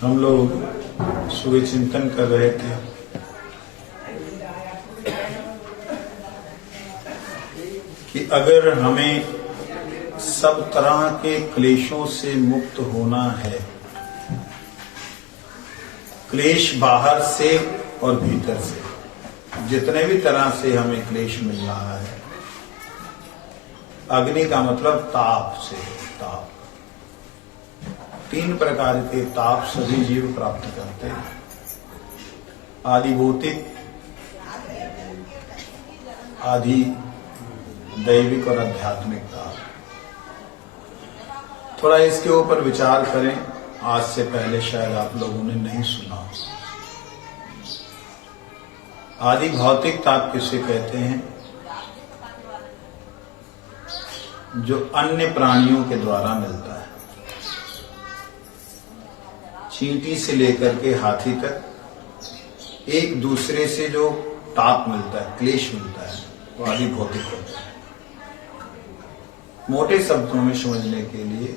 हम लोग सुबह चिंतन कर रहे थे कि अगर हमें सब तरह के क्लेशों से मुक्त होना है, क्लेश बाहर से और भीतर से, जितने भी तरह से हमें क्लेश मिल रहा है, अग्नि का मतलब ताप से, ताप, 3 प्रकार के ताप सभी जीव प्राप्त करते हैं। आदि भौतिक, आदि दैविक और आध्यात्मिक ताप। थोड़ा इसके ऊपर विचार करें, आज से पहले शायद आप लोगों ने नहीं सुना। आदि भौतिक ताप किसे कहते हैं? जो अन्य प्राणियों के द्वारा मिलता है। चींटी से लेकर के हाथी तक एक दूसरे से जो ताप मिलता है, क्लेश मिलता है, वो आदि भौतिक होता है। मोटे शब्दों में समझने के लिए,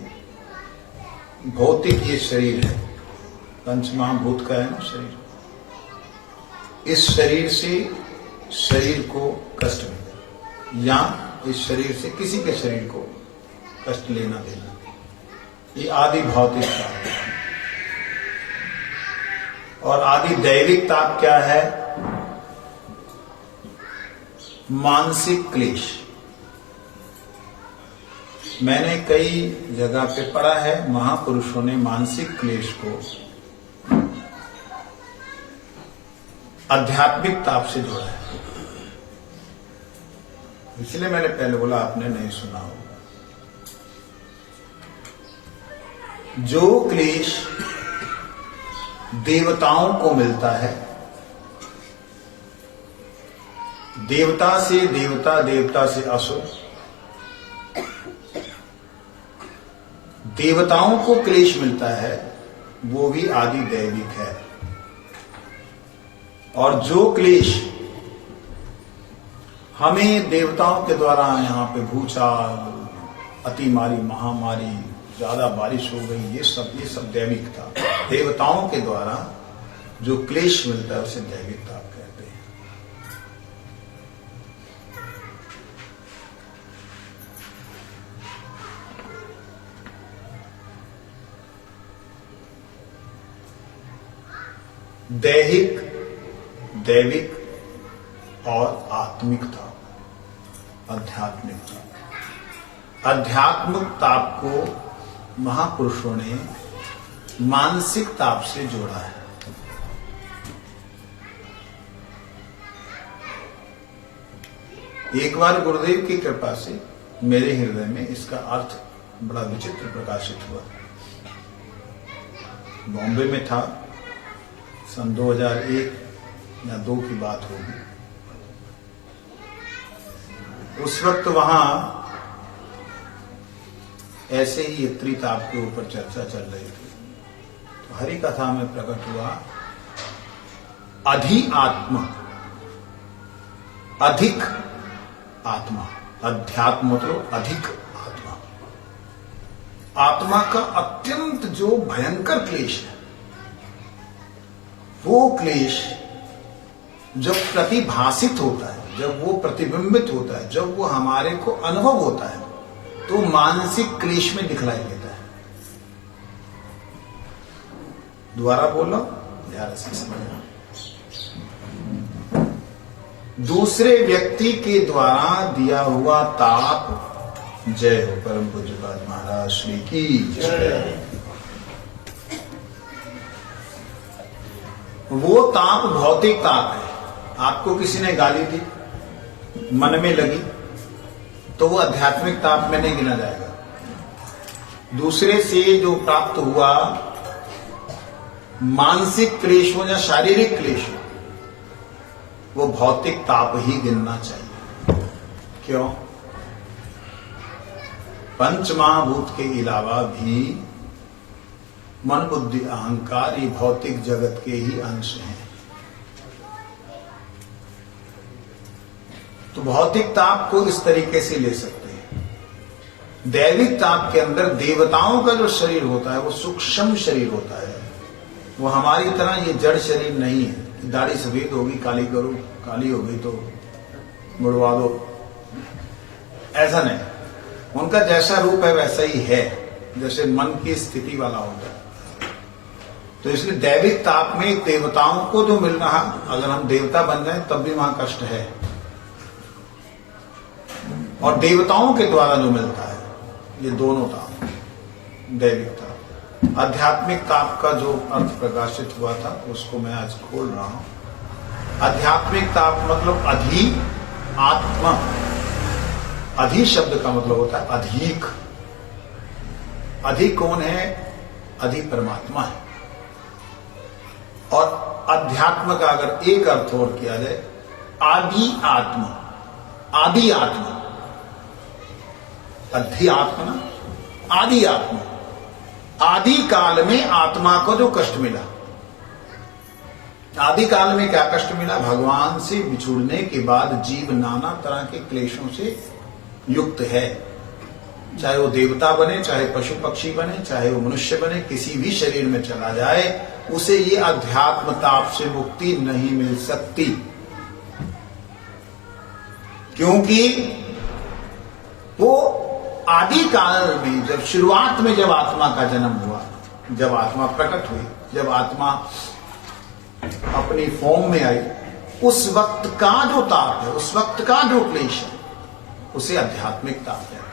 भौतिक ये शरीर है, पंचमहाभूत का है ना शरीर। इस शरीर से शरीर को कष्ट मिलता, या इस शरीर से किसी के शरीर को कष्ट लेना देना, ये आदि भौतिक ताप है। और आदि दैविक ताप क्या है? मानसिक क्लेश। मैंने कई जगह पे पढ़ा है, महापुरुषों ने मानसिक क्लेश को आध्यात्मिक ताप से जोड़ा है। इसलिए मैंने पहले बोला, आपने नहीं सुना हो। जो क्लेश देवताओं को मिलता है, देवता से देवता, देवता से असुर, देवताओं को क्लेश मिलता है, वो भी आदि दैविक है। और जो क्लेश हमें देवताओं के द्वारा, यहाँ पे भूचाल, अतिमारी, महामारी, ज्यादा बारिश हो गई, ये सब दैविक ताप। देवताओं के द्वारा जो क्लेश मिलता है उसे दैविक ताप कहते हैं। दैहिक, दैविक और आत्मिक ताप, आध्यात्मिक ताप। आध्यात्मिक ताप को महापुरुषों ने मानसिक ताप से जोड़ा है। एक बार गुरुदेव की कृपा से मेरे हृदय में इसका अर्थ बड़ा विचित्र प्रकाशित हुआ। बॉम्बे में था, सन 2001 या 2 की बात होगी। उस वक्त वहां ऐसे ही त्रिताप के ऊपर चर्चा चल रही थी। तो हरि कथा में प्रकट हुआ अधि आत्मा, अधिक आत्मा, अध्यात्म मतलब अधिक आत्मा। आत्मा का अत्यंत जो भयंकर क्लेश है, वो क्लेश जब प्रतिभासित होता है, जब वो प्रतिबिंबित होता है, जब वो हमारे को अनुभव होता है, तो मानसिक क्लेश में दिखलाई देता है। दोबारा बोलो, ध्यान से समझना। दूसरे व्यक्ति के द्वारा दिया हुआ ताप, जय हो परम पूज्यपाद महाराज श्री की जय। वो ताप भौतिक ताप है। आपको किसी ने गाली दी, मन में लगी, तो वो आध्यात्मिक ताप में नहीं गिना जाएगा। दूसरे से जो प्राप्त हुआ मानसिक क्लेश हो या शारीरिक क्लेश हो, वो भौतिक ताप ही गिनना चाहिए। क्यों? पंचमहाभूत के अलावा भी मन, बुद्धि, अहंकार ये भौतिक जगत के ही अंश हैं। तो भौतिक ताप को इस तरीके से ले सकते हैं दैविक ताप के अंदर देवताओं का जो शरीर होता है वो सूक्ष्म शरीर होता है। वो हमारी तरह ये जड़ शरीर नहीं है। दाढ़ी सफेद होगी काली करो, काली होगी तो मुड़वा दो, ऐसा नहीं। उनका जैसा रूप है वैसा ही है, जैसे मन की स्थिति वाला होता है। तो इसलिए दैविक ताप में देवताओं को जो मिल रहा, अगर हम देवता बन रहे हैं तब भी वहां कष्ट है, और देवताओं के द्वारा जो मिलता है, ये दोनों ताप, दैविक ताप। आध्यात्मिक ताप का जो अर्थ प्रकाशित हुआ था उसको मैं आज खोल रहा हूं। आध्यात्मिक ताप मतलब अधि आत्मा। अधि शब्द का मतलब होता है अधिक। अधिक कौन है? अधि परमात्मा है। और अध्यात्म का अगर एक अर्थ और किया जाए, आदि आत्मा। आदि आत्मा, अध्यात्म, आदि आत्मा। आदि काल में आत्मा को जो कष्ट मिला, आदि काल में क्या कष्ट मिला? भगवान से बिछुड़ने के बाद जीव नाना तरह के क्लेशों से युक्त है। चाहे वो देवता बने, चाहे पशु पक्षी बने, चाहे वो मनुष्य बने, किसी भी शरीर में चला जाए, उसे ये अध्यात्म ताप से मुक्ति नहीं मिल सकती। क्योंकि वो आदि काल में, जब शुरुआत में जब आत्मा का जन्म हुआ, जब आत्मा प्रकट हुई, जब आत्मा अपनी फॉर्म में आई, उस वक्त का जो ताप है, उस वक्त का जो क्लेश है, उसे आध्यात्मिक ताप कहते हैं।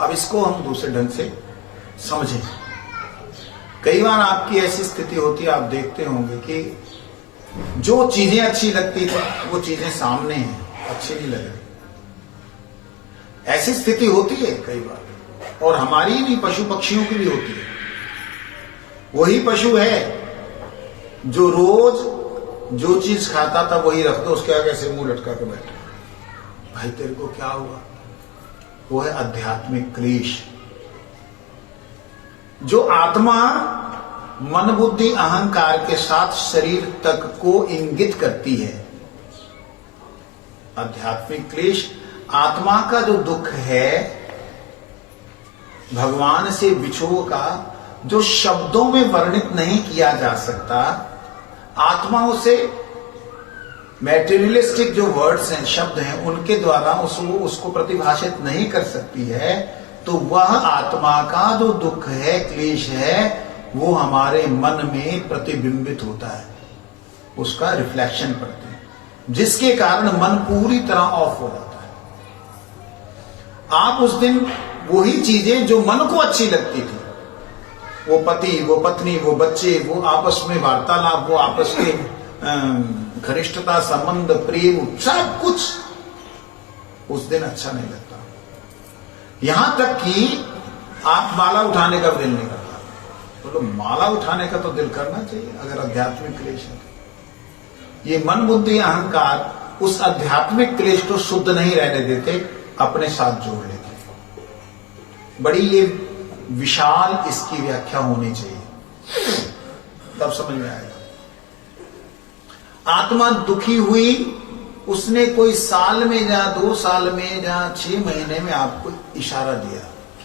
अब इसको हम दूसरे ढंग से समझें। कई बार आपकी ऐसी स्थिति होती है, आप देखते होंगे कि जो चीजें अच्छी लगती थी वो चीजें सामने हैं, अच्छी नहीं लग रही। ऐसी स्थिति होती है कई बार, और हमारी नहीं, पशु पक्षियों की भी होती है। वही पशु है जो रोज जो चीज खाता था वही रख दो उसके आगे से मुंह लटका के बैठे, भाई तेरे को क्या हुआ? वो है आध्यात्मिक क्लेश। जो आत्मा मन बुद्धि अहंकार के साथ शरीर तक को इंगित करती है, आध्यात्मिक क्लेश आत्मा का जो दुख है, भगवान से विछोह का, जो शब्दों में वर्णित नहीं किया जा सकता। आत्मा उसे मैटेरियलिस्टिक जो वर्ड्स हैं, शब्द हैं, उनके द्वारा उसको प्रतिभाषित नहीं कर सकती है। तो वह आत्मा का जो दुख है, क्लेश है, वो हमारे मन में प्रतिबिंबित होता है, उसका रिफ्लेक्शन पड़ता है, जिसके कारण मन पूरी तरह ऑफ हो जाता है। आप उस दिन वही चीजें जो मन को अच्छी लगती थी, वो पति, वो पत्नी, वो बच्चे, वो आपस में वार्तालाप, वो आपस के घनिष्ठता, संबंध, प्रेम, सब कुछ उस दिन अच्छा नहीं लगता। यहां तक कि आप माला उठाने का दिल नहीं करता। तो माला उठाने का तो दिल करना चाहिए अगर आध्यात्मिक क्लेश है। ये मन बुद्धि अहंकार उस आध्यात्मिक क्लेश को शुद्ध नहीं रहने देते, अपने साथ जोड़ लेते। बड़ी ये विशाल इसकी व्याख्या होनी चाहिए, तब समझ में आएगा। आत्मा दुखी हुई, उसने कोई साल में या 2 साल में या 6 महीने में आपको इशारा दिया,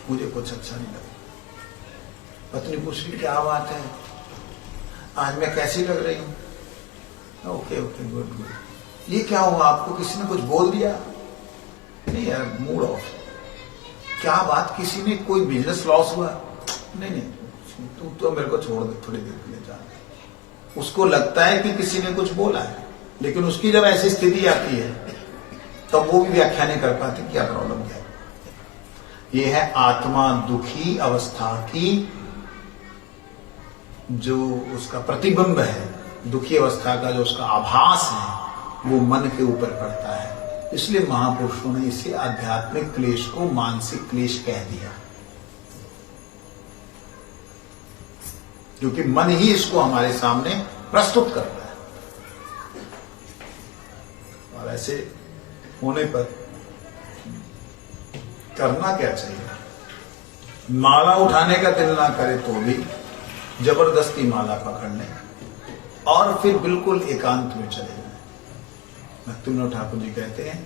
मुझे कुछ अच्छा नहीं लगा। पत्नी पूछ रही क्या बात है, आज मैं कैसी लग रही हूं? Okay okay good good. ये क्या हुआ, आपको किसी ने कुछ बोल दिया? नहीं यार, मूड ऑफ। क्या बात, किसी ने कोई बिजनेस लॉस हुआ? नहीं, तू तो मेरे को छोड़ दे, थोड़ी देर के लिए जा। उसको लगता है कि किसी ने कुछ बोला है, लेकिन उसकी जब ऐसी स्थिति आती है तब वो भी व्याख्या नहीं कर पाती क्या प्रॉब्लम क्या है। ये है आत्मा दुखी अवस्था की जो उसका प्रतिबिंब है, दुखी अवस्था का जो उसका आभास है, वो मन के ऊपर पड़ता है। इसलिए महापुरुषों ने इसे आध्यात्मिक क्लेश को मानसिक क्लेश कह दिया, क्योंकि मन ही इसको हमारे सामने प्रस्तुत करता है। और ऐसे होने पर करना क्या चाहिए? माला उठाने का दिल ना करे तो भी जबरदस्ती माला पकड़ लें और फिर बिल्कुल एकांत में चले जाएं। भक्तिविनोद ठाकुर जी कहते हैं,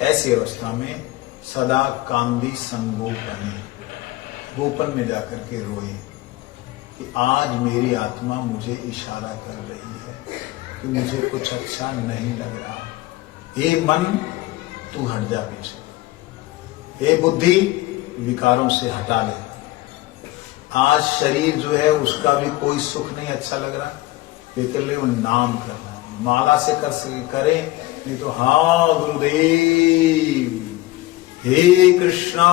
ऐसी अवस्था में सदा कांदी संगोपने, गोपन में जाकर के रोए कि आज मेरी आत्मा मुझे इशारा कर रही है कि मुझे कुछ अच्छा नहीं लग रहा। हे मन तू हट जा पीछे, हे बुद्धि विकारों से हटा ले। आज शरीर जो है उसका भी कोई सुख नहीं अच्छा लग रहा, लेकिन ले वो नाम करना, माला से कर सके करें, नहीं तो हाँ गुरुदेव, हे कृष्णा,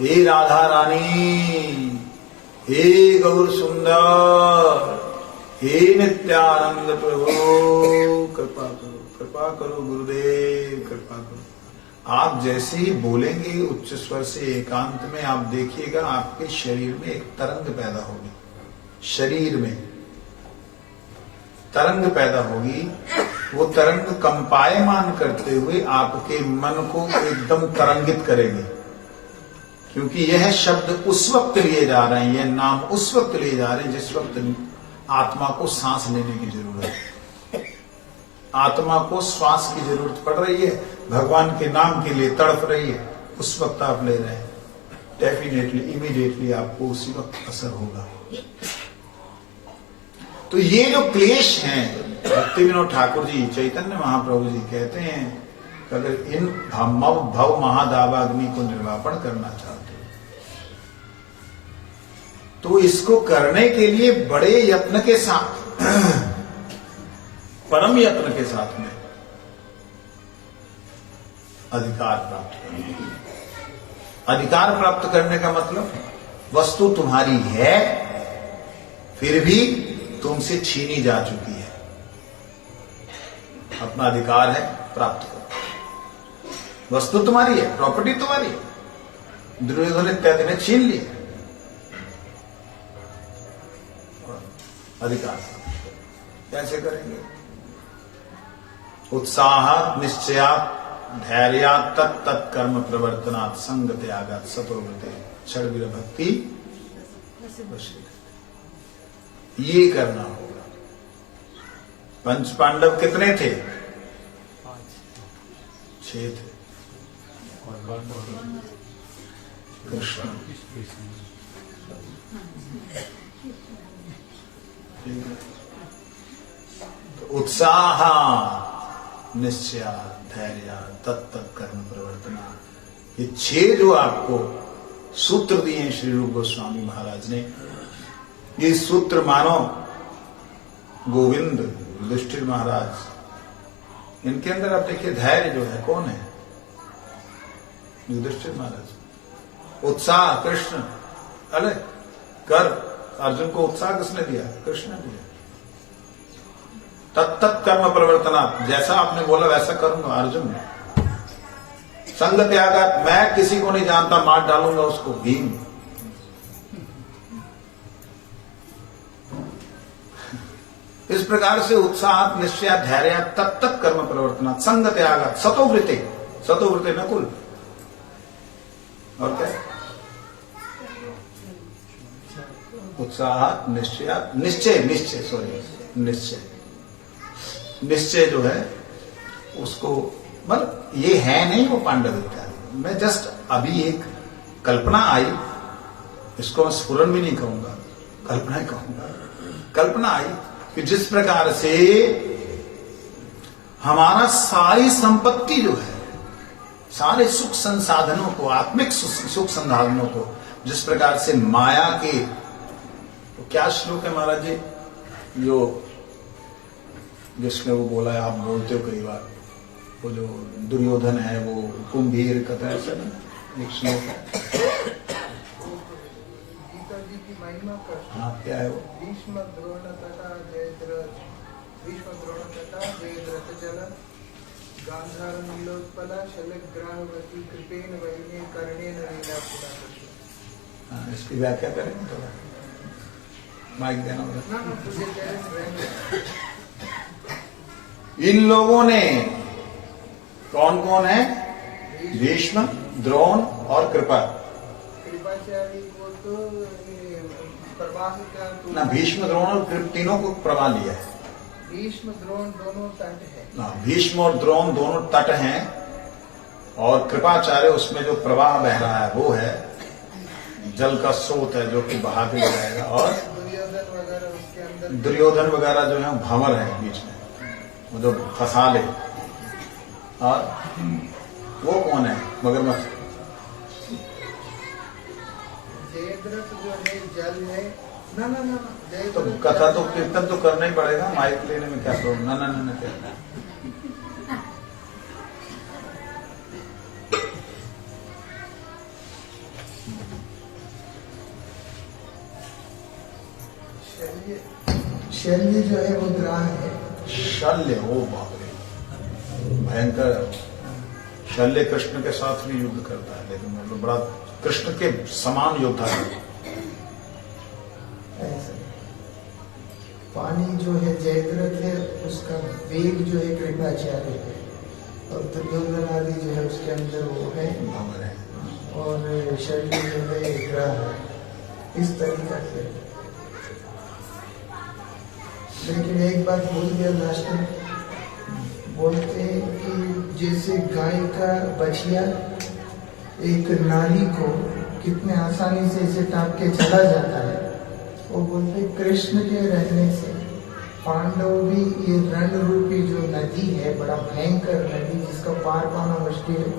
हे राधा रानी, हे गौर सुंदर, हे नित्यानंद प्रभु, कृपा करो, कृपा करो गुरुदेव, कृपा करो। आप जैसे ही बोलेंगे उच्च स्वर से एकांत में, आप देखिएगा आपके शरीर में एक तरंग पैदा होगी, शरीर में तरंग पैदा होगी। वो तरंग कंपायमान करते हुए आपके मन को एकदम तरंगित करेगी, क्योंकि यह शब्द उस वक्त लिए जा रहे हैं, यह नाम उस वक्त लिए जा रहे हैं जिस वक्त आत्मा को सांस लेने की जरूरत है, आत्मा को श्वास की जरूरत पड़ रही है, भगवान के नाम के लिए तड़प रही है, उस वक्त आप ले रहे हैं, डेफिनेटली इमीडिएटली आपको उसी वक्त असर होगा। तो ये जो क्लेश हैं, भक्ति विनोद ठाकुर जी, चैतन्य महाप्रभु जी कहते हैं कि अगर इन भव महादावाग्नि को निर्वापण करना चाहते हो तो इसको करने के लिए बड़े यत्न के साथ, परम यत्न के साथ में अधिकार प्राप्त करना। अधिकार प्राप्त करने का मतलब वस्तु तुम्हारी है, फिर भी तुमसे छीनी जा चुकी है, अपना अधिकार है, प्राप्त करो। वस्तु तुम्हारी है, प्रॉपर्टी तुम्हारी है, दुर्योधन इत्यादि ने छीन ली, अधिकार कैसे करेंगे? उत्साहात निश्चयात धैर्यात तत्त कर्म प्रवर्तनात् संग त्यागात् सतोव्रते षड्वीर भक्ति, ये करना होगा। पंच पांडव कितने थे? 6 थे। कृष्ण, तो उत्साह निश्चय धैर्य तत्त कर्म प्रवर्तना, ये 6 जो आपको सूत्र दिए श्री रूप गोस्वामी महाराज ने, ये सूत्र मानो गोविंद युधिष्ठिर महाराज, इनके अंदर आप देखिए धैर्य जो है, कौन है? युधिष्ठिर महाराज। उत्साह कृष्ण, अरे कर, अर्जुन को उत्साह किसने दिया? कृष्ण ने दिया। तत्त कर्म प्रवर्तना, जैसा आपने बोला वैसा करूंगा अर्जुन ने। संग त्यागा, मैं किसी को नहीं जानता, मार डालूंगा उसको, भीम। इस प्रकार से उत्साह निश्चय धैर्य तत्त कर्म प्रवर्तना संग त्यागा सतोवृते, सतोवृते नकुल, और क्या? उत्साह निश्चय, निश्चय निश्चय सॉरी निश्चय, निश्चय जो है उसको, मतलब ये है नहीं वो पांडव इत्यादि, मैं जस्ट अभी एक कल्पना आई, इसको मैं स्फुरन भी नहीं कहूंगा, कल्पना ही कहूंगा। कल्पना आई कि जिस प्रकार से हमारा सारी संपत्ति जो है, सारे सुख संसाधनों को, आत्मिक सुख संसाधनों को, जिस प्रकार से माया के, तो क्या श्लोक है महाराज जी जो जिसमें वो बोला है, आप बोलते हो कई बार, वो जो दुर्योधन है वो कुंभीर कथा, ऐसा ना एक श्लोक है, हाँ क्या है वो? भीष्म द्रोण तथा जयद्रथ, भीष्म द्रोण तथा जयद्रथ जल गांधार नीलोत्पला शलग्राहवती कृपेण वैने कर्णेन लीला। इसकी व्याख्या करेंगे थोड़ा, माइक देना होगा। इन लोगों ने, कौन कौन है? भीष्म, द्रोण और कृपा। कृपाचार्य को तो प्रवाह का ना, भीष्म द्रोण और तीनों को प्रभा लिया है। भीष्म द्रोण दोनों तट है। भीष्म और द्रोण दोनों तट हैं, और कृपाचार्य उसमें जो प्रवाह बह रहा है वो है जल का स्रोत है जो कि बहा के ले जाएगा। और दुर्योधन वगैरह जो है भंवर है बीच में, वो जो फंसा ले। और वो कौन है? मगरमच्छ। जयद्रथ जो है जल है। ना ना ना तो कथा तो कीर्तन तो करना ही पड़ेगा, माइक लेने में क्या प्रॉब्लम? ना ना ना ना क्या शल्य जो है वो ग्राह है। शल्य, ओ बाप रे, भयंकर। शल्य कृष्ण के साथ भी युद्ध करता है, लेकिन मतलब बड़ा कृष्ण के समान योद्धा है। पानी जो है जयद्रथ है, उसका वेग जो है कृपाचार्य है, और दुर्योधन आदि जो है उसके अंदर वो है भंवर है, और शल्य जो है ग्राह है। इस तरीका से। लेकिन एक बात भूल गया लास्ट में, बोलते हैं कि जैसे गाय का बछिया एक नारी को कितने आसानी से इसे टाँप के चला जाता है, वो बोलते कृष्ण के रहने से पांडव भी ये रण रूपी जो नदी है, बड़ा भयंकर नदी जिसका पार पाना मुश्किल है,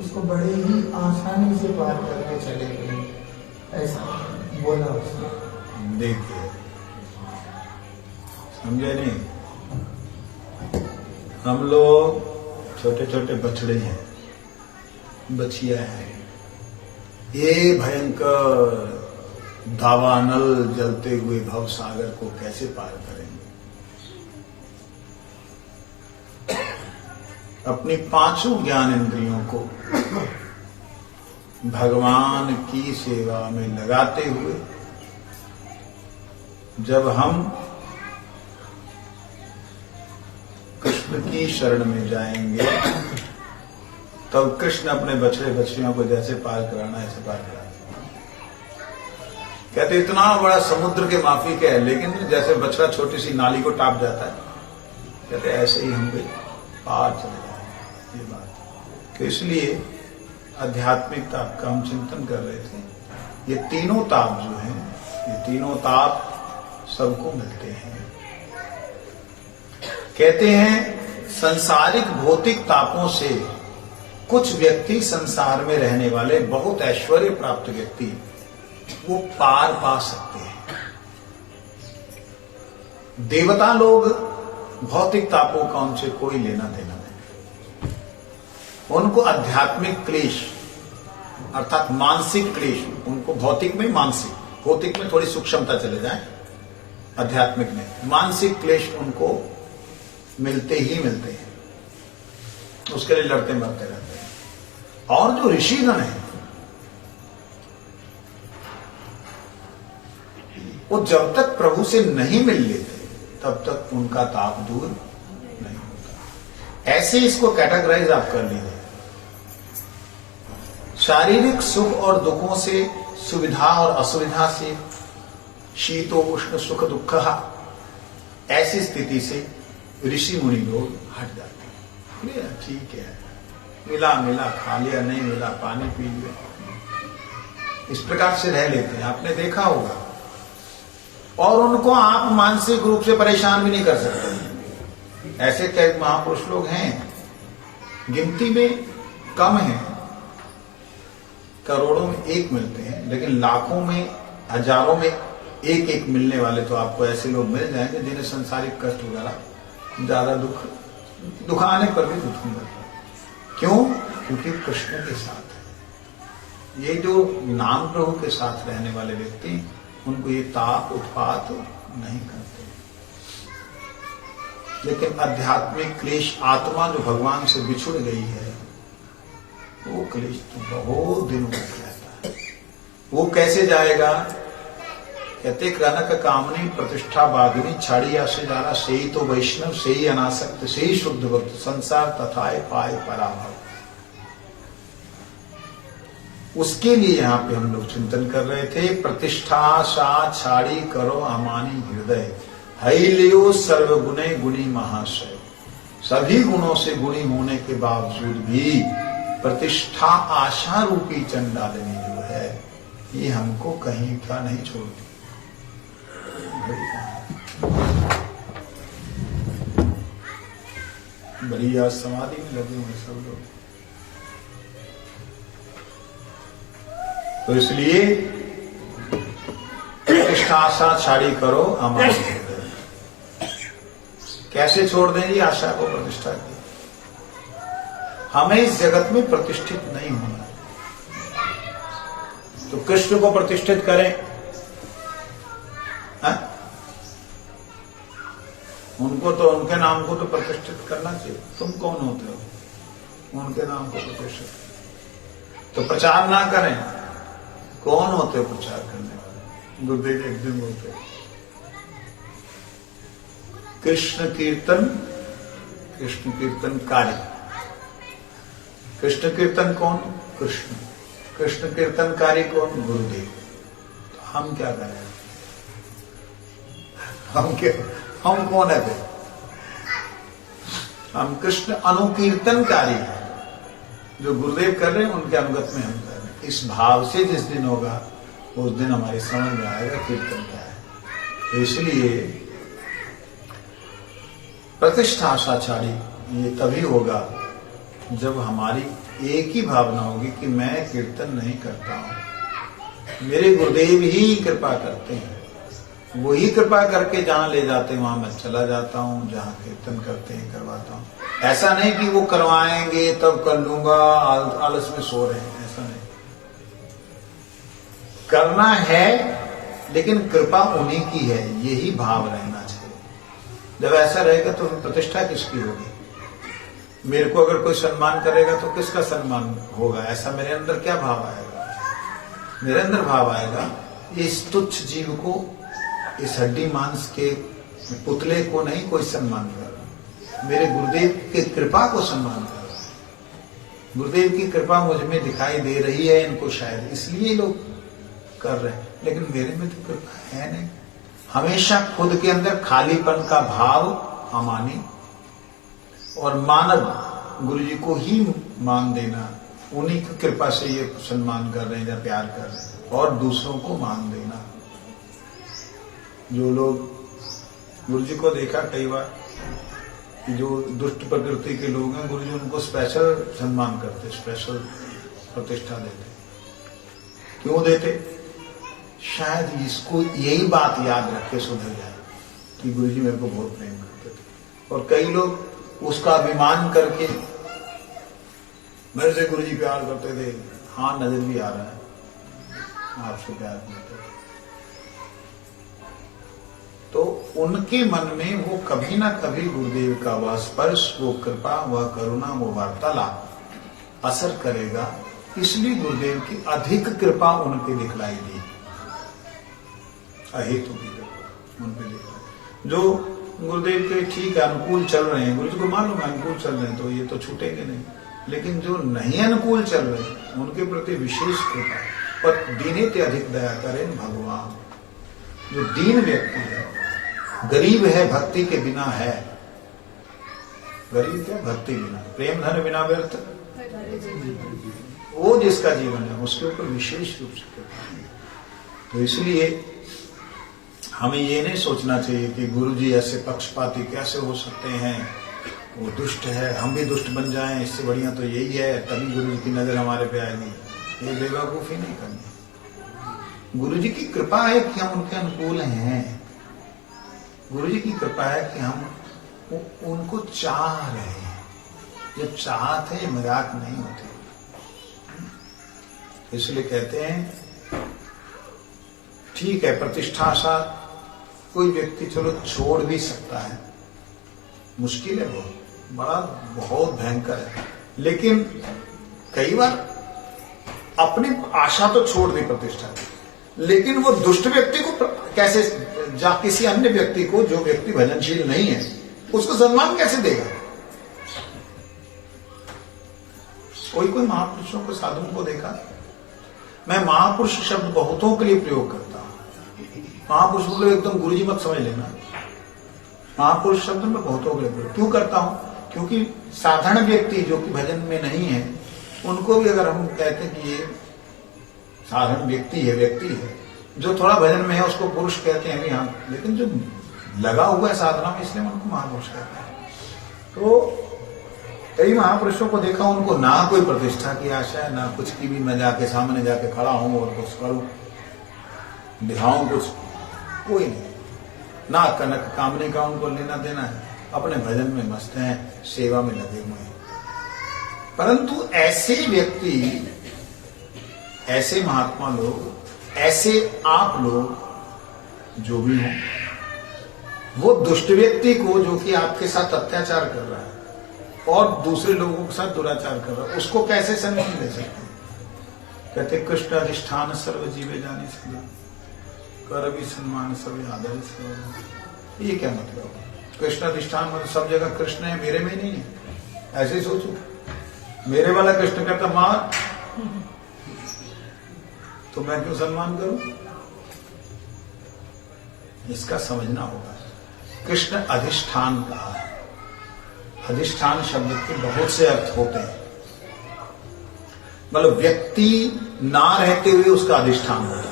उसको बड़े ही आसानी से पार करके चले गए, ऐसा बोला उसने। देखिए, समझे नहीं? हम लोग छोटे छोटे बछड़े हैं, बछिया है, ये भयंकर दावानल जलते हुए भव सागर को कैसे पार करेंगे? अपनी पांचों ज्ञान इंद्रियों को भगवान की सेवा में लगाते हुए जब हम कृष्ण की शरण में जाएंगे, तब कृष्ण अपने बछड़े बछड़ियों को जैसे पार कराना ऐसे पार कराना। कहते इतना बड़ा समुद्र के माफिक है, लेकिन जैसे बछड़ा छोटी सी नाली को टाप जाता है, कहते ऐसे ही हम भी पार चले जाएंगे। ये बात तो इसलिए आध्यात्मिक ताप का हम चिंतन कर रहे थे। ये तीनों ताप जो हैं, ये तीनों ताप सबको मिलते हैं। कहते हैं संसारिक भौतिक तापों से कुछ व्यक्ति, संसार में रहने वाले बहुत ऐश्वर्य प्राप्त व्यक्ति, वो पार पा सकते हैं। देवता लोग भौतिक तापों का उनसे कोई लेना देना नहीं। उनको आध्यात्मिक क्लेश अर्थात मानसिक क्लेश, उनको भौतिक में मानसिक, भौतिक में थोड़ी सूक्ष्मता चले जाए, आध्यात्मिक में मानसिक क्लेश उनको मिलते ही मिलते हैं, उसके लिए लड़ते मरते रहते हैं। और जो ऋषिगण हैं वो जब तक प्रभु से नहीं मिल लेते तब तक उनका ताप दूर नहीं होता। ऐसे इसको कैटेगराइज आप कर लीजिए। शारीरिक सुख और दुखों से, सुविधा और असुविधा से, शीतो उष्ण सुख दुख, ऐसी स्थिति से ऋषि मुनि लोग हट जाते हैं। ठीक है, मिला मिला खा लिया, नहीं मिला पानी पी लिया, इस प्रकार से रह लेते हैं। आपने देखा होगा। और उनको आप मानसिक रूप से परेशान भी नहीं कर सकते। ऐसे कई महापुरुष लोग हैं, गिनती में कम हैं, करोड़ों में एक मिलते हैं, लेकिन लाखों में, हजारों में एक एक मिलने वाले तो आपको ऐसे लोग मिल जाएंगे जिन्हें संसारिक कष्ट वगैरह ज्यादा दुख आने पर भी दुख नहीं लगता। क्यों? क्योंकि कृष्ण के साथ है। ये जो नाम प्रभु के साथ रहने वाले व्यक्ति, उनको ये ताप उत्पात नहीं करते। लेकिन आध्यात्मिक क्लेश, आत्मा जो भगवान से बिछुड़ गई है, वो क्लेश तो बहुत दिनों तक रहता है। वो कैसे जाएगा? कहते कनक कामनी प्रतिष्ठा बागिनी छाड़िया से जाना, से ही तो वैष्णव, से ही अनासक्त, से ही शुद्ध भक्त, संसार तथाए पाए पराभव। उसके लिए यहाँ पे हम लोग चिंतन कर रहे थे। प्रतिष्ठा सा छाड़ी करो अमानी हृदय, हईलियो सर्वगुणे गुणी महाशय। सभी गुणों से गुणी होने के बावजूद भी प्रतिष्ठा आशा रूपी चंडालिनी जो है ये हमको कहीं का नहीं छोड़ती। बड़ी आज समाधि में लगे हुए सब लोग। तो इसलिए प्रतिष्ठा आशा छाड़ी करो हमारी। कैसे छोड़ देंगे आशा को प्रतिष्ठा की? हमें इस जगत में प्रतिष्ठित नहीं होना। तो कृष्ण को प्रतिष्ठित करें, है? उनको तो उनके नाम को तो प्रतिष्ठित करना चाहिए। तुम कौन होते हो उनके नाम को प्रतिष्ठित? तो प्रचार ना करें। कौन होते हो प्रचार करने वाले? गुरुदेव एक दिन बोलते कृष्ण कीर्तन कार्य। कृष्ण कीर्तन कौन? कृष्ण। कृष्ण कीर्तनकारी कौन? गुरुदेव। तो हम क्या करें? हम कौन है फिर? हम कृष्ण अनुकीर्तनकारी हैं। जो गुरुदेव कर रहे हैं उनके अनुगत में हम कर रहे हैं। इस भाव से जिस दिन होगा उस दिन हमारी समझ में आएगा कीर्तन क्या है। तो इसलिए प्रतिष्ठा आशा छाड़ी ये तभी होगा जब हमारी एक ही भावना होगी कि मैं कीर्तन नहीं करता हूं, मेरे गुरुदेव ही कृपा करते हैं, वही कृपा करके जहां ले जाते हैं वहां मैं चला जाता हूं, जहां कीर्तन करते हैं करवाता हूं। ऐसा नहीं कि वो करवाएंगे तब कर लूंगा, आलस में सो रहे हैं, ऐसा नहीं। करना है लेकिन कृपा उन्हीं की है, यही भाव रहना चाहिए। जब ऐसा रहेगा तो प्रतिष्ठा किसकी होगी? मेरे को अगर कोई सम्मान करेगा तो किसका सम्मान होगा? ऐसा मेरे अंदर क्या भाव आएगा? मेरे अंदर भाव आएगा इस तुच्छ जीव को, इस हड्डी मांस के पुतले को नहीं कोई सम्मान कर रहा, मेरे गुरुदेव की कृपा को सम्मान कर रहा। गुरुदेव की कृपा मुझ में दिखाई दे रही है इनको, शायद इसलिए लोग कर रहे हैं, लेकिन मेरे में तो कृपा है नहीं। हमेशा खुद के अंदर खालीपन का भाव अमानी और मानव गुरु जी को ही मान देना, उन्हीं की कृपा से ये सम्मान कर रहे हैं या प्यार कर रहे हैं, और दूसरों को मान देना। जो लोग गुरु जी को देखा कई बार कि जो दुष्ट प्रकृति के लोग हैं, गुरु जी उनको स्पेशल सम्मान करते, स्पेशल प्रतिष्ठा देते। क्यों देते? शायद इसको यही बात याद रख के सुधर जाए कि गुरु जी मेरे को बहुत प्रेम करते थे। और कई लोग उसका अभिमान करके मेरे से गुरु जी प्यार करते थे, हाँ नजर भी आ रहा है आपसे प्यार करते थे, तो उनके मन में वो कभी ना कभी गुरुदेव का वह स्पर्श, वो कृपा, वह करुणा, वो वार्तालाप असर करेगा। इसलिए गुरुदेव की अधिक कृपा उनपे दिखलाई दी, अहेतु की कृपा उनपे दिखलाई। जो गुरुदेव के ठीक अनुकूल चल रहे हैं, गुरु जी को मालूम है अनुकूल चल रहे हैं तो ये तो छूटेंगे नहीं, लेकिन जो नहीं अनुकूल चल रहे उनके प्रति विशेष कृपा। पर दीनित अधिक दया करें भगवान। जो दीन व्यक्ति है, गरीब है, भक्ति के बिना है, गरीब क्या भक्ति बिना, प्रेम धन बिना व्यर्थ, वो जिसका जीवन है उसके ऊपर विशेष रूप से कृपा है। तो इसलिए हमें ये नहीं सोचना चाहिए कि गुरु जी ऐसे पक्षपाती कैसे हो सकते हैं, वो दुष्ट है, हम भी दुष्ट बन जाएं, इससे बढ़िया तो यही है, तभी गुरु जी की नजर हमारे पे आएगी। ये बेवकूफी नहीं करनी। गुरु जी की कृपा है कि हम उनके अनुकूल हैं, गुरु जी की कृपा है कि हम उनको चाह रहे हैं। जब चाहते हैं मजाक नहीं होते, इसलिए कहते हैं ठीक है प्रतिष्ठा आशा कोई व्यक्ति चलो छोड़ भी सकता है, मुश्किल है, बहुत भयंकर है, लेकिन कई बार अपनी आशा तो छोड़ दी प्रतिष्ठा की, लेकिन वो दुष्ट व्यक्ति को कैसे, किसी अन्य व्यक्ति को, जो व्यक्ति भजनशील नहीं है उसको सम्मान कैसे देगा? कोई महापुरुषों को, साधुओं को देखा, मैं महापुरुष शब्द बहुतों के लिए प्रयोग करता हूं। महापुरुष मतलब एकदम गुरु जी मत समझ लेना, महापुरुष शब्द में बहुतों के लिए प्रयोग क्यों करता हूं? क्योंकि साधारण व्यक्ति जो कि भजन में नहीं है उनको भी अगर हम कहते हैं कि ये साधारण व्यक्ति है, जो थोड़ा भजन में है उसको पुरुष कहते हैं यहाँ, लेकिन जो लगा हुआ है साधना में, इसलिए उनको महापुरुष कहते हैं। तो कई महापुरुषों को देखा, उनको ना कोई प्रतिष्ठा की आशा है, ना कुछ की भी, मैं जाके सामने जाके खड़ा हूं और कुछ करूं, दिखाऊं कुछ, कोई नहीं, ना कनक कामने का उनको लेना देना है, अपने भजन में मस्त हैं, सेवा में लगे हुए हैं। परंतु ऐसे व्यक्ति, ऐसे महात्मा लोग, ऐसे आप लोग जो भी हों, वो दुष्ट व्यक्ति को, जो कि आपके साथ अत्याचार कर रहा है और दूसरे लोगों के साथ दुराचार कर रहा है, उसको कैसे सम्मान दे सकते? कहते कृष्ण अधिष्ठान सर्व जीवे जाने से कर भी सम्मान सर्व आदर से। ये क्या मतलब? कृष्ण अधिष्ठान मतलब सब जगह कृष्ण है, मेरे में नहीं है, ऐसे ही सोचो। मेरे वाला कृष्ण कहता मार, तो मैं क्यों सम्मान करूं? इसका समझना होगा। कृष्ण अधिष्ठान कहा है। अधिष्ठान शब्द के बहुत से अर्थ होते हैं, मतलब व्यक्ति ना रहते हुए उसका अधिष्ठान होता है,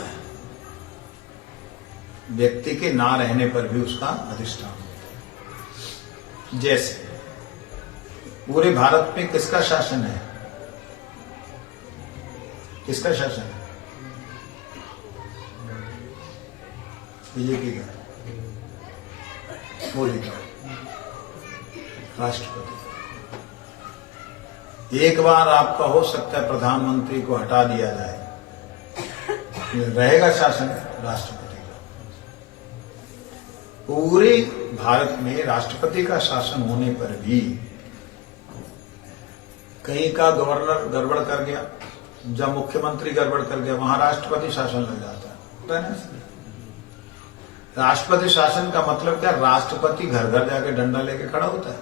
व्यक्ति के ना रहने पर भी उसका अधिष्ठान होता है। जैसे पूरे भारत में किसका शासन है? किसका शासन है? बीजेपी का। बोलिए, राष्ट्रपति। एक बार आपका हो सकता है प्रधानमंत्री को हटा दिया जाए, रहेगा शासन राष्ट्रपति का। पूरे भारत में राष्ट्रपति का शासन होने पर भी कहीं का गवर्नर गड़बड़ कर गया, जब मुख्यमंत्री गड़बड़ कर गया, वहां राष्ट्रपति शासन लग जाता है। राष्ट्रपति शासन का मतलब क्या? राष्ट्रपति घर घर जाके डंडा लेके खड़ा होता है,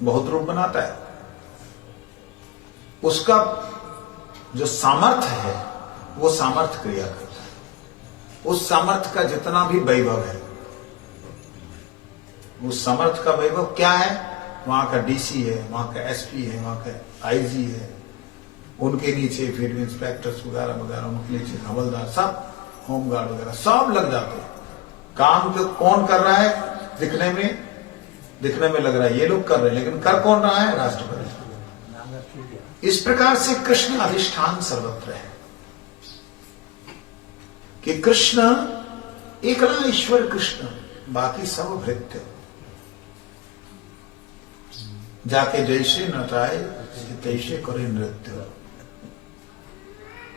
बहुत रूप बनाता है। उसका जो सामर्थ्य है वो सामर्थ्य क्रिया करता है। उस सामर्थ्य का जितना भी वैभव है, उस सामर्थ्य का वैभव क्या है? वहां का डीसी है, वहां का एसपी है, वहां का आईजी है, उनके नीचे फिर इंस्पेक्टर्स वगैरह वगैरह, उनके नीचे हवलदार, सब होमगार्ड वगैरह सब लग जाते हैं। काम जो कौन कर रहा है? दिखने में लग रहा है ये लोग कर रहे हैं, लेकिन कर कौन रहा है? राष्ट्रपति। इस प्रकार से कृष्ण अधिष्ठान सर्वत्र है कि कृष्ण एकला ईश्वर कृष्ण, बाकी सब भृत्य। जाके जैसे नटाए तैसे करे नृत्य।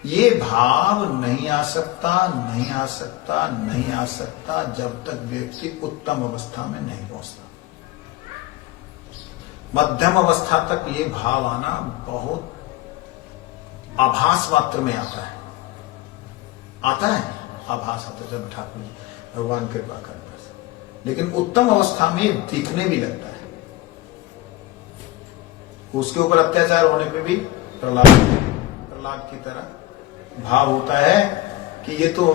ये भाव नहीं आ सकता जब तक व्यक्ति उत्तम अवस्था में नहीं पहुंचता। मध्यम अवस्था तक ये भाव आना बहुत आभास मात्र में आता है आभास आता है, जब ठाकुर जी भगवान कृपा करने से। लेकिन उत्तम अवस्था में दिखने भी लगता है। उसके ऊपर अत्याचार होने पे भी प्रहलाद की तरह भाव होता है कि ये तो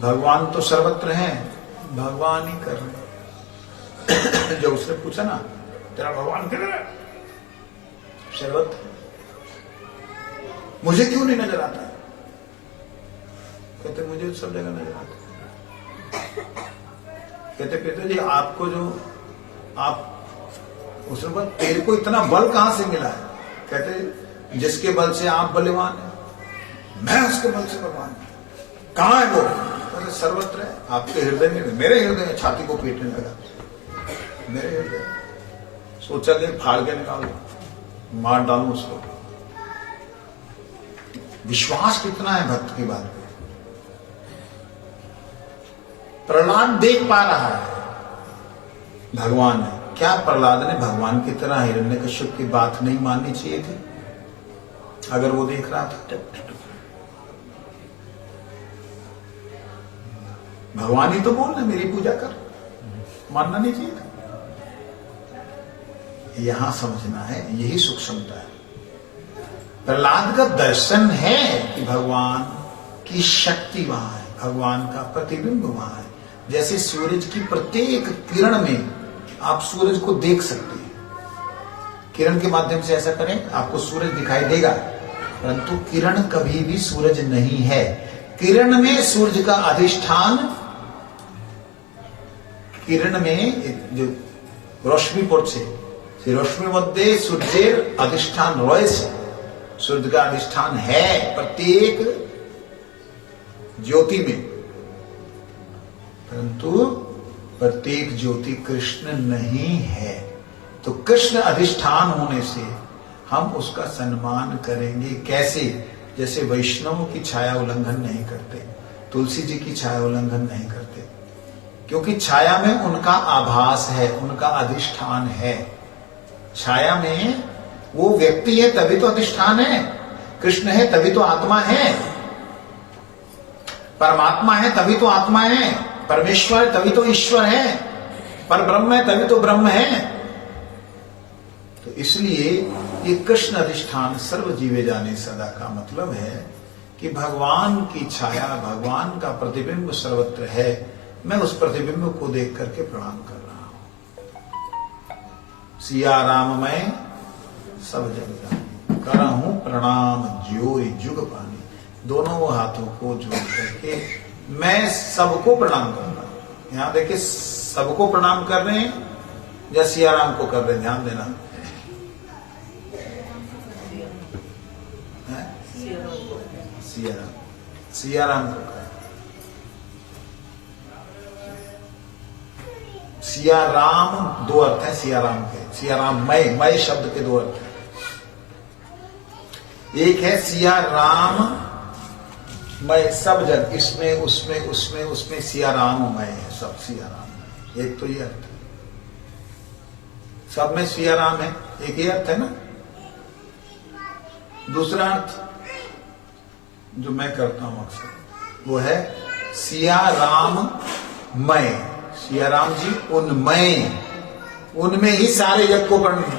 भगवान तो सर्वत्र हैं, भगवान ही कर रहे। जब उसने पूछा ना, तेरा भगवान किधर है? सर्वत्र, मुझे क्यों नहीं नजर आता? कहते मुझे सब जगह नजर आता। कहते पिता जी आपको जो आप उसने बोला तेरे को इतना बल कहां से मिला है? कहते जिसके बल से आप बलवान है, मैं उसके बल से भगवान। कहां है वो? कहते सर्वत्र है, आपके हृदय में। मेरे हृदय में छाती को पीटने लगा, मेरे हृदय। सोचा कि फाड़ के निकाल मार डालू उसको। विश्वास कितना है भक्त की बात पे। प्रहलाद देख पा रहा है भगवान है। क्या प्रहलाद ने भगवान की तरह हिरण्यकश्यप की बात नहीं माननी चाहिए थी अगर वो देख रहा था? भगवान ही तो बोल रहे मेरी पूजा कर, मानना नहीं चाहिए था। यहां समझना है, यही सूक्ष्मता है। प्रहलाद का दर्शन है कि भगवान की शक्ति वहां है, भगवान का प्रतिबिंब वहां है। जैसे सूरज की प्रत्येक किरण में आप सूरज को देख सकते हैं, किरण के माध्यम से ऐसा करें, आपको सूरज दिखाई देगा, परंतु किरण कभी भी सूरज नहीं है। किरण में सूर्य का अधिष्ठान, किरण में जो रोशनी पड़ছে সেই রশ্মির মধ্যে সূর্যের अधिष्ठान রয়েছে, सूर्य का अधिष्ठान है प्रत्येक ज्योति में, परंतु प्रत्येक ज्योति कृष्ण नहीं है। तो कृष्ण अधिष्ठान होने से हम उसका सम्मान करेंगे। कैसे? जैसे वैष्णवों की छाया उल्लंघन नहीं करते, तुलसी जी की छाया उल्लंघन नहीं करते, क्योंकि छाया में उनका आभास है, उनका अधिष्ठान है। छाया में वो व्यक्ति है तभी तो अधिष्ठान है, कृष्ण है तभी तो आत्मा है, परमात्मा है तभी तो आत्मा है, परमेश्वर है तभी तो ईश्वर है, पर ब्रह्म है तभी तो ब्रह्म है। तो इसलिए ये कृष्ण अधिष्ठान सर्व जीवे जाने सदा का मतलब है कि भगवान की छाया, भगवान का प्रतिबिंब सर्वत्र है। मैं उस प्रतिबिंब को देख करके प्रणाम कर रहा हूं। सिया राम मैं सब जग जानी, करहूं प्रणाम ज्योरि जुग पानी। दोनों हाथों को जोड़ करके मैं सबको प्रणाम कर रहा हूं। यहां देखिए, सबको प्रणाम कर रहे हैं या सिया राम को कर रहे हैं, ध्यान देना। सिया राम को कर, सिया राम दो अर्थ है सिया राम के। सिया राम मय शब्द के दो अर्थ है। एक है सिया राम मय सब जग, इसमें उसमें उसमें उसमें सिया राम मय है, सब सिया राम। एक तो ये अर्थ है, सब में सिया राम है, एक ही अर्थ है ना। दूसरा अर्थ जो मैं करता हूं अक्सर वो है सिया राम मय, सिया राम जी उनमय, उनमें ही सारे जग को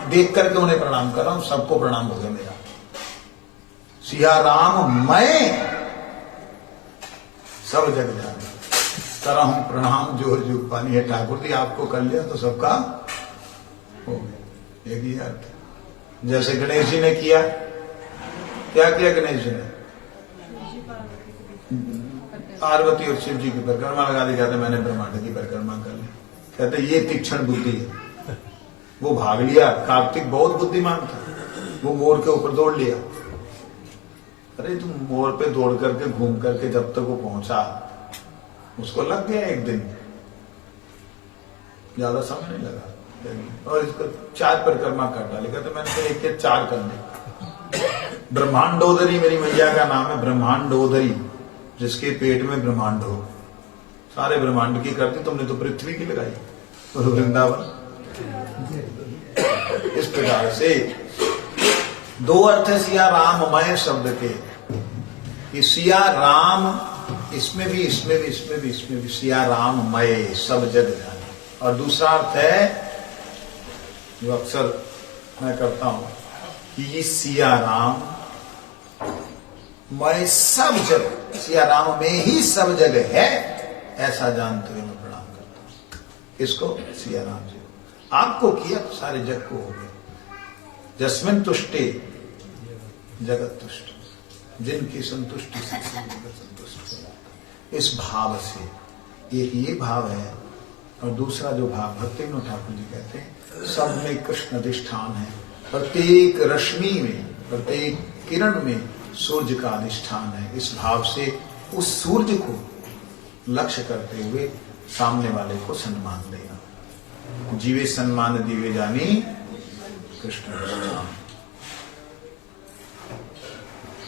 देख करके उन्हें प्रणाम कर रहा हूं, सबको प्रणाम हो गया मेरा। सिया राम मय सब जग जाने, करहूं प्रणाम जोर जुग पानी। है ठाकुर जी, आपको कर लिया तो सबका हो गया, एक ही अर्थ। जैसे गणेश जी ने किया, क्या किया गणेश जी ने? पार्वती और शिव जी की परिक्रमा लगा दी, कहते मैंने ब्रह्मांड की परिक्रमा कर ली। कहते ये तीक्ष्ण बुद्धि है। वो भाग लिया, कार्तिक बहुत बुद्धिमान था, वो मोर के ऊपर दौड़ लिया। अरे तुम मोर पे दौड़ करके घूम करके जब तक वो पहुंचा, उसको लग गया एक दिन, ज्यादा समय नहीं लगा, और इसको 4 परिक्रमा कर डाली। कहते मैंने तो एक के 4 कर ली। ब्रह्मांडोदरी मेरी मैया का नाम है, ब्रह्मांडोदरी, जिसके पेट में ब्रह्मांड हो। सारे ब्रह्मांड की करती, तुमने तो पृथ्वी की लगाई और वृंदावन। इस प्रकार से दो अर्थ है सिया राममय शब्द के, कि सिया राम, इसमें भी इसमें भी इसमें भी इसमें भी सिया राममय सब जग जाने। और दूसरा अर्थ है जो अक्सर मैं करता हूं कि ये सिया राम मैं सब जग, सिया राम में ही सब जगह है, ऐसा जानते हुए मैं प्रणाम करता हूं। किसको? सिया राम जी। आपको किया तो सारे जग को हो गए। जस्मिन तुष्टे जगत तुष्ट, जिनकी संतुष्टि से जगत संतुष्ट है। इस भाव से, एक ये भाव है, और दूसरा जो भाव भक्ति विनोद ठाकुर जी कहते हैं, सब में कृष्ण अधिष्ठान है। प्रत्येक रश्मि में, प्रत्येक किरण में सूर्य का अधिष्ठान है। इस भाव से उस सूर्य को लक्ष्य करते हुए सामने वाले को सम्मान देना। जीवे सम्मान दीवे जानी कृष्ण अधिष्ठान।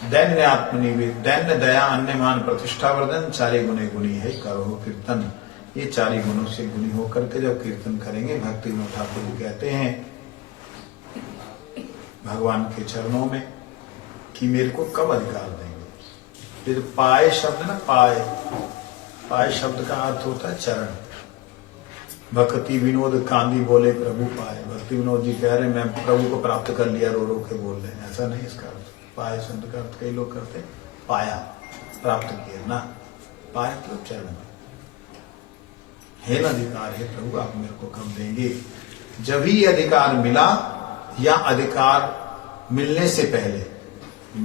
दैन्य आत्मनिवेद, दैन्य दया अन्यमान प्रतिष्ठा वर्धन, 4 गुणे गुणी है करो कीर्तन। ये 4 गुणों से गुणी होकर के जब कीर्तन करेंगे, भक्ति विनोद ठाकुर जी कहते हैं भगवान के चरणों में कि मेरे को कब अधिकार देंगे। ये जो पाए शब्द ना, पाए शब्द का अर्थ होता है चरण। भक्ति विनोद कांदी बोले प्रभु पाए। भक्ति विनोद जी कह रहे मैं प्रभु को प्राप्त कर लिया, रो रो के बोल रहे हैं, ऐसा नहीं इसका अर्थ। पाए शब्द का अर्थ कई लोग करते पाया, प्राप्त किया ना, पाया मतलब चरण में। हेन अधिकार है प्रभु, आप मेरे को कब देंगे। जब ही अधिकार मिला, या अधिकार मिलने से पहले,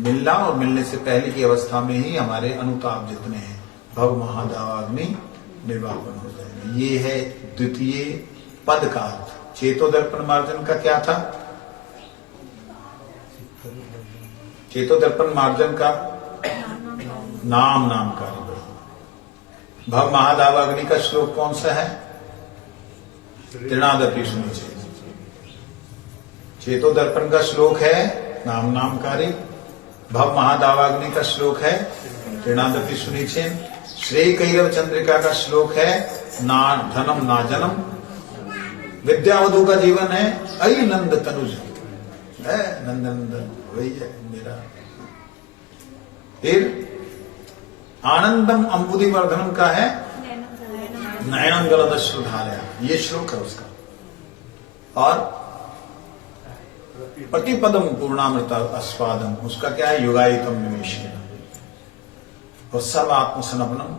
मिलना और मिलने से पहले की अवस्था में ही हमारे अनुताप जितने हैं भव महादावाग्नि निर्वापन हो जाएंगे। ये है द्वितीय पद का अर्थ। चेतोदर्पण मार्जन का क्या था? चेतोदर्पण मार्जन का नाम नामकारी ब्रह्म। भव महादावाग्नि का श्लोक कौन सा है? तृणादपि सुनिचेन। चेतोदर्पण का श्लोक है नाम नामकारी। भव महादावाग्नि का श्लोक है तृणादपि सुनिचेन। श्रेय कैरव चंद्रिका का श्लोक है ना धनम ना जन्म। विद्यावधु का जीवन है अयि नंद तनुज है, नंदन वही है मेरा। फिर आनंदम अंबुदि वर्धनम का है नयनम गलदश्रुधारया, ये श्लोक है उसका। और प्रतिपदम पूर्णामृत अस्वादम, उसका क्या है? युगायितम निवेशेन। और सब आत्मसनपनम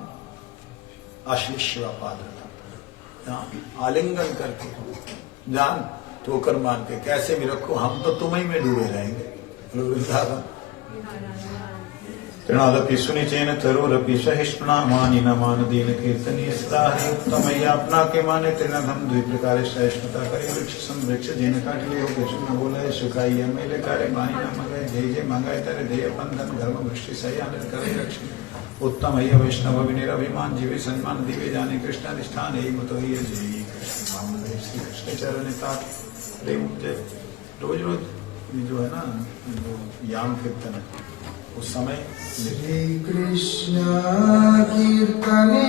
अश्लिष्य पाद, आलिंगन करके जान ठोकर मान के कैसे भी रखो, हम तो तुम ही में डूबे रहेंगे। तृणादपि सुनिचेन तरुरपि सहिष्णुना मानी न मान दीन कीर्तनीय सदा हरि उत्तम अपना के माने तृणधम द्वि प्रकार सहिष्णुता करे। वृक्ष सम वृक्ष जिन काट लियो कुछ न बोले सुखाई मेले कार्य मानी न मंगाए जय जय मंगाए तेरे देय बंधन धर्म वृष्टि सही आनंद करे रक्षण। उत्तम है वैष्णव विनिरभिमान जीवे सम्मान दिवे जाने कृष्ण अधिष्ठान यही मतो ही जय कृष्ण श्री कृष्ण चरण प्रेम। रोज रोज जो है ना याम कीर्तन उस समय श्री कृष्ण कीर्तने